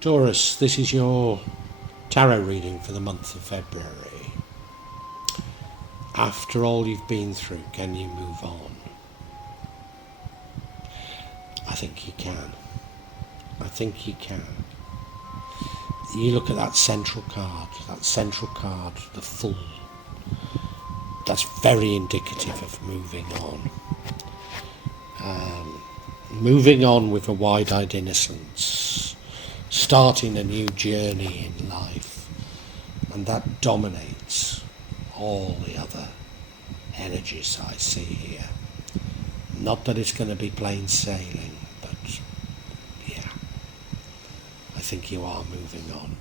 Taurus, this is your tarot reading for the month of February. After all you've been through, can you move on? I think you can. I think you can. You look at that central card, the Fool. That's very indicative of moving on. Moving on with a wide-eyed innocence, starting a new journey in life, and that dominates all the other energies I see here. Not that it's going to be plain sailing, but yeah, I think you are moving on.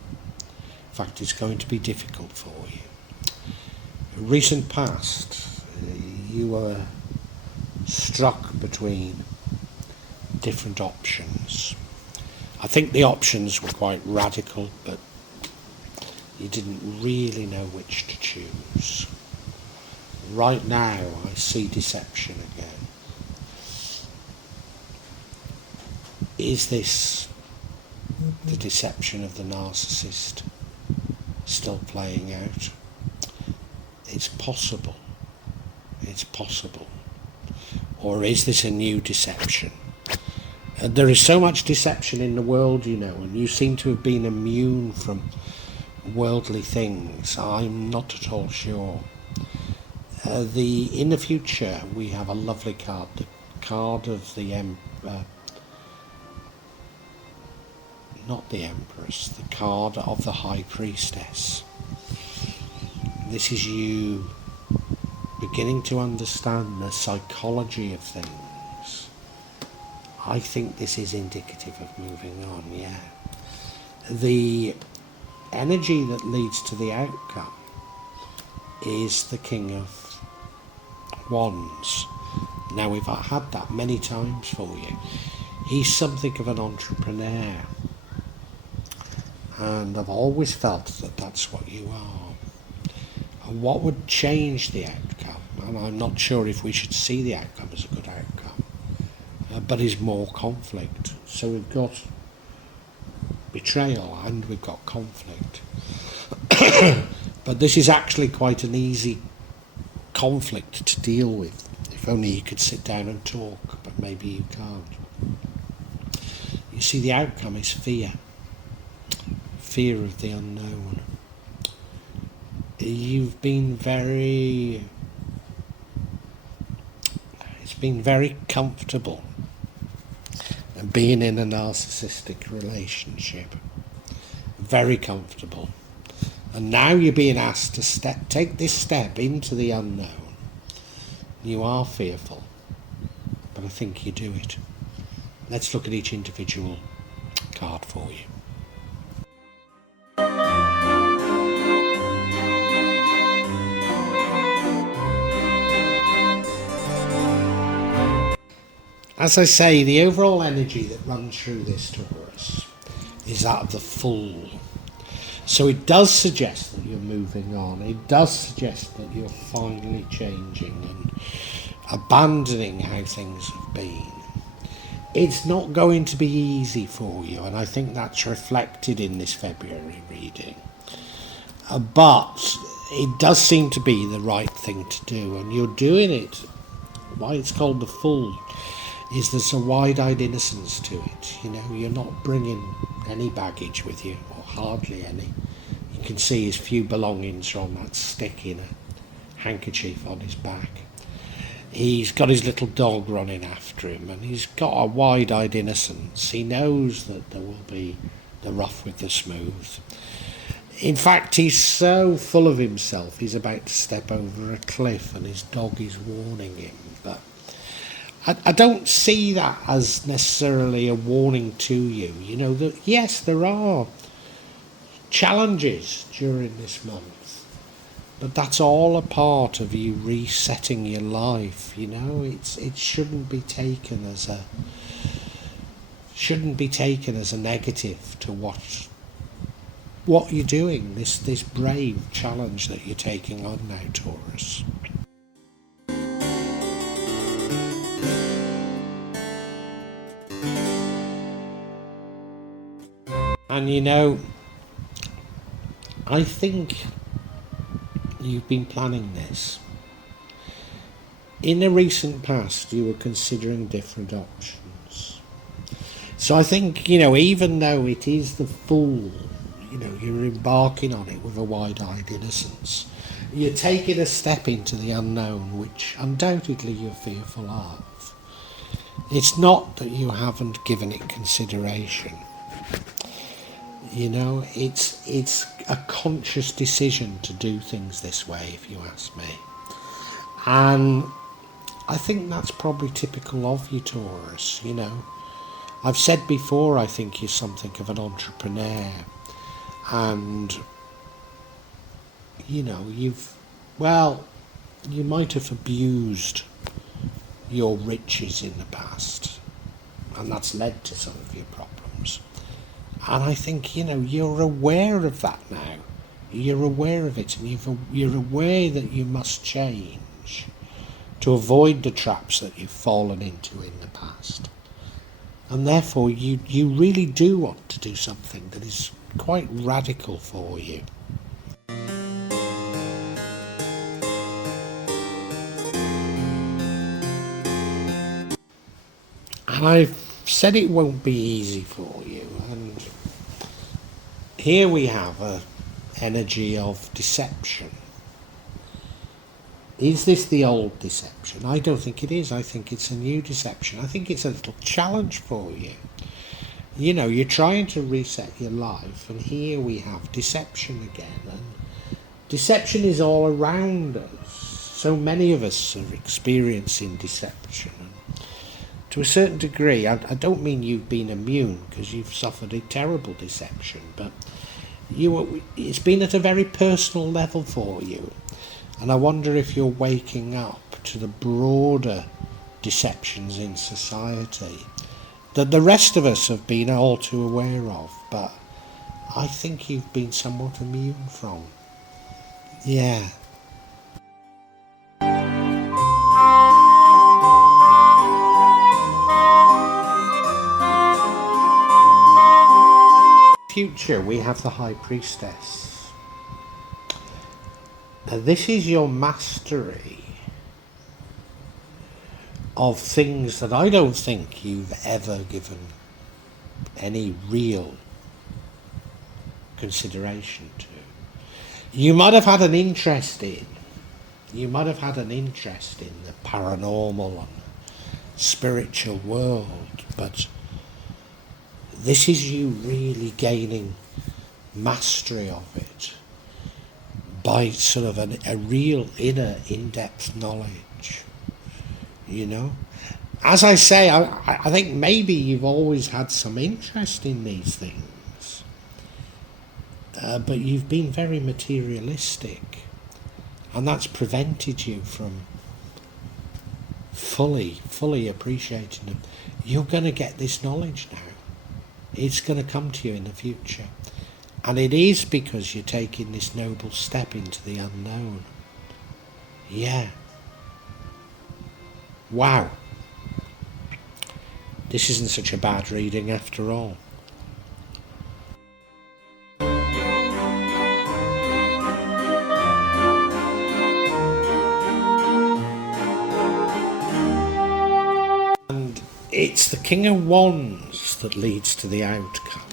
In fact, it's going to be difficult for you. In recent past, you were struck between different options. I think the options were quite radical, but you didn't really know which to choose. Right now, I see deception again. Is this the deception of the narcissist still playing out? It's possible. It's possible. Or is this a new deception? There is so much deception in the world, you know, and you seem to have been immune from worldly things. I'm not at all sure. In the future, we have a lovely card, the card of the not the Empress, the card of the High Priestess. This is you beginning to understand the psychology of things. I think this is indicative of moving on, yeah. The energy that leads to the outcome is the King of Wands. Now, we've had that many times for you. He's something of an entrepreneur, and I've always felt that that's what you are. And what would change the outcome, and I'm not sure if we should see the outcome as a good outcome, but is more conflict. So we've got betrayal and we've got conflict. But this is actually quite an easy conflict to deal with. If only you could sit down and talk, but maybe you can't. You see, the outcome is fear. Fear of the unknown. It's been very comfortable being in a narcissistic relationship. Very comfortable. And now you're being asked to take this step into the unknown. You are fearful, but I think you do it. Let's look at each individual card for you. As I say, the overall energy that runs through this Taurus is that of the Fool. So it does suggest that you're moving on. It does suggest that you're finally changing and abandoning how things have been. It's not going to be easy for you, and I think that's reflected in this February reading. But it does seem to be the right thing to do, and you're doing it. Why it's called the Fool is there's a wide-eyed innocence to it. You know, you're not bringing any baggage with you, or hardly any. You can see his few belongings are on that stick in a handkerchief on his back. He's got his little dog running after him, and he's got a wide-eyed innocence. He knows that there will be the rough with the smooth. In fact, he's so full of himself, he's about to step over a cliff, and his dog is warning him. But I don't see that as necessarily a warning to you. You know, that yes, there are challenges during this month, but that's all a part of you resetting your life. You know, it shouldn't be taken as a negative to what you're doing. This brave challenge that you're taking on now, Taurus. And you know, I think you've been planning this. In the recent past, you were considering different options. So I think, you know, even though it is the full, you know, you're embarking on it with a wide-eyed innocence, you're taking a step into the unknown, which undoubtedly you're fearful of. It's not that you haven't given it consideration. You know, it's a conscious decision to do things this way, if you ask me. And I think that's probably typical of you, Taurus, you know. I've said before, I think you're something of an entrepreneur. And, you know, you might have abused your riches in the past. And that's led to some of your problems. And I think, you know, you're aware of that now. You're aware of it, and you're aware that you must change to avoid the traps that you've fallen into in the past. And therefore, you really do want to do something that is quite radical for you. And I've said it won't be easy for you, and here we have an energy of deception. Is this the old deception? I don't think it is. I think it's a new deception. I think it's a little challenge for you. You know, you're trying to reset your life, and here we have deception again. And deception is all around us. So many of us are experiencing deception. And to a certain degree, I don't mean you've been immune, because you've suffered a terrible deception, but it's been at a very personal level for you. And I wonder if you're waking up to the broader deceptions in society that the rest of us have been all too aware of, but I think you've been somewhat immune from. Yeah. Future, we have the High Priestess. Now, this is your mastery of things that I don't think you've ever given any real consideration to. You might have had an interest in the paranormal and spiritual world, but this is you really gaining mastery of it by sort of a real inner in-depth knowledge, you know. As I say, I think maybe you've always had some interest in these things, but you've been very materialistic, and that's prevented you from fully appreciating them. You're going to get this knowledge now. It's going to come to you in the future. And it is because you're taking this noble step into the unknown. Yeah. Wow. This isn't such a bad reading after all. And it's the King of Wands that leads to the outcome.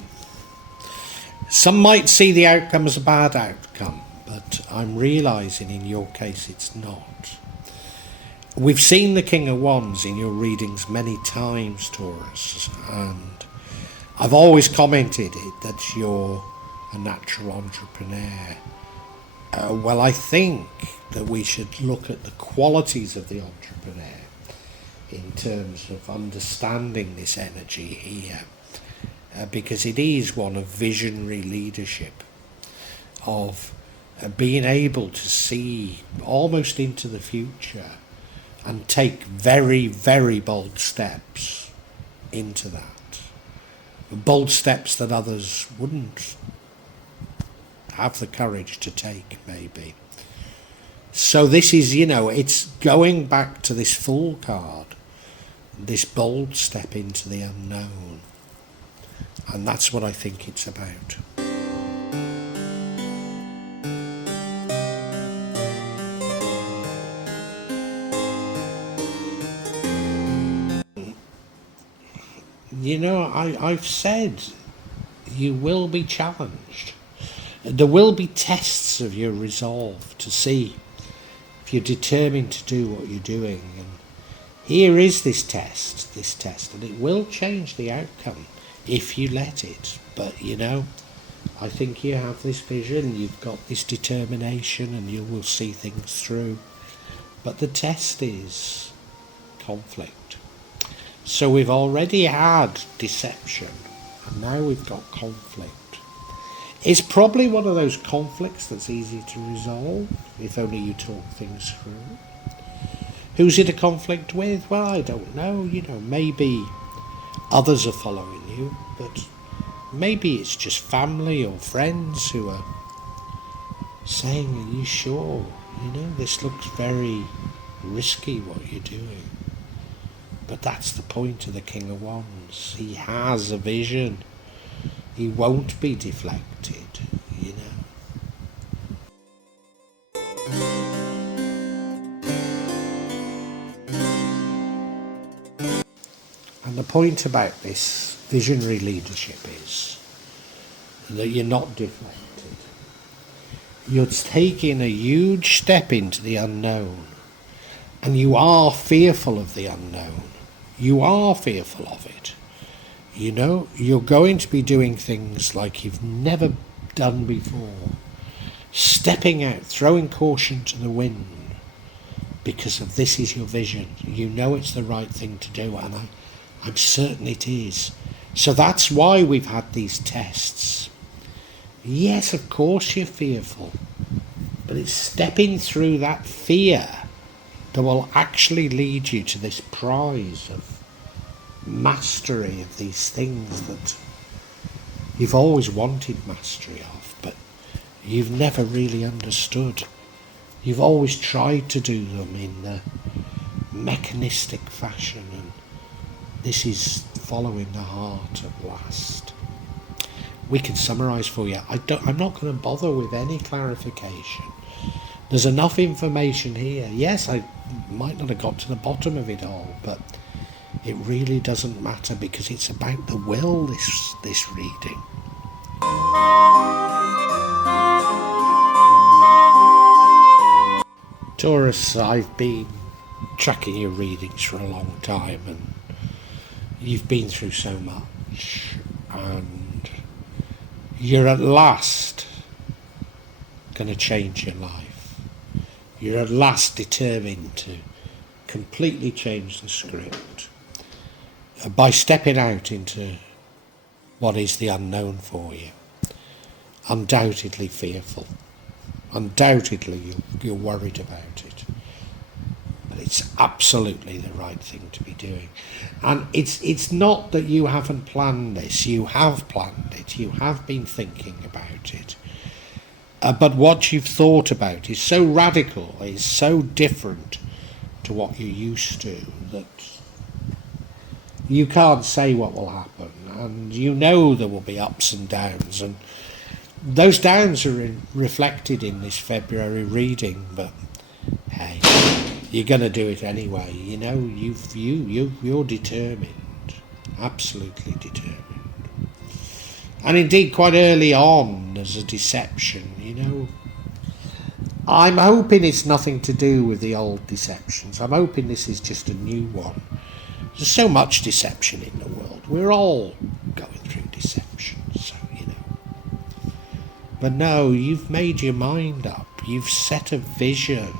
Some might see the outcome as a bad outcome, but I'm realising in your case it's not. We've seen the King of Wands in your readings many times, Taurus, and I've always commented that you're a natural entrepreneur. Well, I think that we should look at the qualities of the entrepreneur in terms of understanding this energy here. Because it is one of visionary leadership, of being able to see almost into the future and take very, very bold steps into that. Bold steps that others wouldn't have the courage to take, maybe. So this is, you know, it's going back to this Fool card, this bold step into the unknown. And that's what I think it's about. You know, I've said you will be challenged. There will be tests of your resolve to see if you're determined to do what you're doing. And here is this test, and it will change the outcome if you let it. But, you know, I think you have this vision, you've got this determination, and you will see things through. But the test is conflict. So we've already had deception, and now we've got conflict. It's probably one of those conflicts that's easy to resolve, if only you talk things through. Who's it a conflict with? Well, I don't know. You know, maybe others are following you, but maybe it's just family or friends who are saying, are you sure? You know, this looks very risky what you're doing. But that's the point of the King of Wands. He has a vision. He won't be deflected, you know. And the point about this visionary leadership is that you're not deflected. You're taking a huge step into the unknown. And you are fearful of the unknown. You are fearful of it. You know, you're going to be doing things like you've never done before. Stepping out, throwing caution to the wind. Because of this is your vision. You know it's the right thing to do, and I'm certain it is. So that's why we've had these tests. Yes, of course you're fearful. But it's stepping through that fear that will actually lead you to this prize of mastery of these things that you've always wanted mastery of, but you've never really understood. You've always tried to do them in a mechanistic fashion, and this is following the heart at last. We can summarise for you. I'm not going to bother with any clarification. There's enough information here. Yes, I might not have got to the bottom of it all, but it really doesn't matter because it's about the will, this reading. Taurus, I've been tracking your readings for a long time, and you've been through so much, and you're at last going to change your life. You're at last determined to completely change the script by stepping out into what is the unknown for you. Undoubtedly fearful. Undoubtedly you're worried about it. But it's absolutely the right thing to be doing. And it's not that you haven't planned this. You have planned it. You have been thinking about it. But what you've thought about is so radical, is so different to what you're used to, that you can't say what will happen. And you know there will be ups and downs. And those downs are reflected in this February reading. But hey, you're going to do it anyway. You know, you're determined. Absolutely determined. And indeed, quite early on, there's a deception, you know. I'm hoping it's nothing to do with the old deceptions. I'm hoping this is just a new one. There's so much deception in the world. We're all going through deception, so, you know. But no, you've made your mind up. You've set a vision.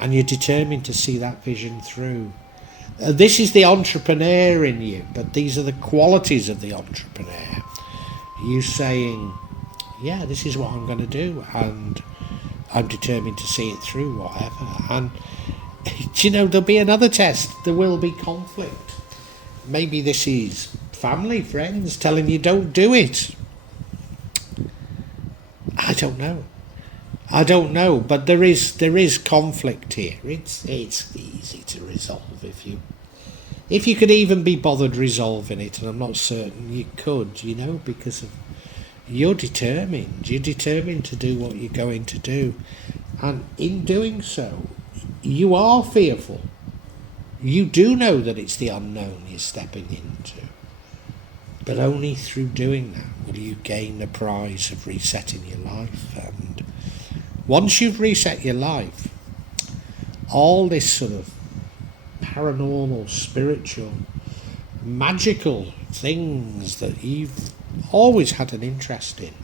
And you're determined to see that vision through. This is the entrepreneur in you, but these are the qualities of the entrepreneur. You saying, yeah, this is what I'm going to do, and I'm determined to see it through, whatever. And, you know, there'll be another test. There will be conflict. Maybe this is family, friends telling you don't do it. I don't know, but there is conflict here. It's easy to resolve if you If you could even be bothered resolving it, and I'm not certain you could, because of you're determined to do what you're going to do, and in doing so you are fearful. You do know that it's the unknown you're stepping into, but only through doing that will you gain the prize of resetting your life. And once you've reset your life, all this sort of paranormal, spiritual, magical things that you've always had an interest in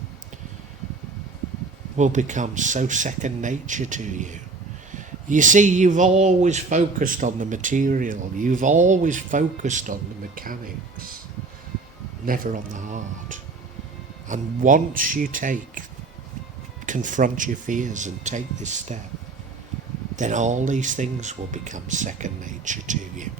will become so second nature to you. You see, you've always focused on the material, you've always focused on the mechanics, never on the heart. And once you confront your fears and take this step, then all these things will become second nature to you.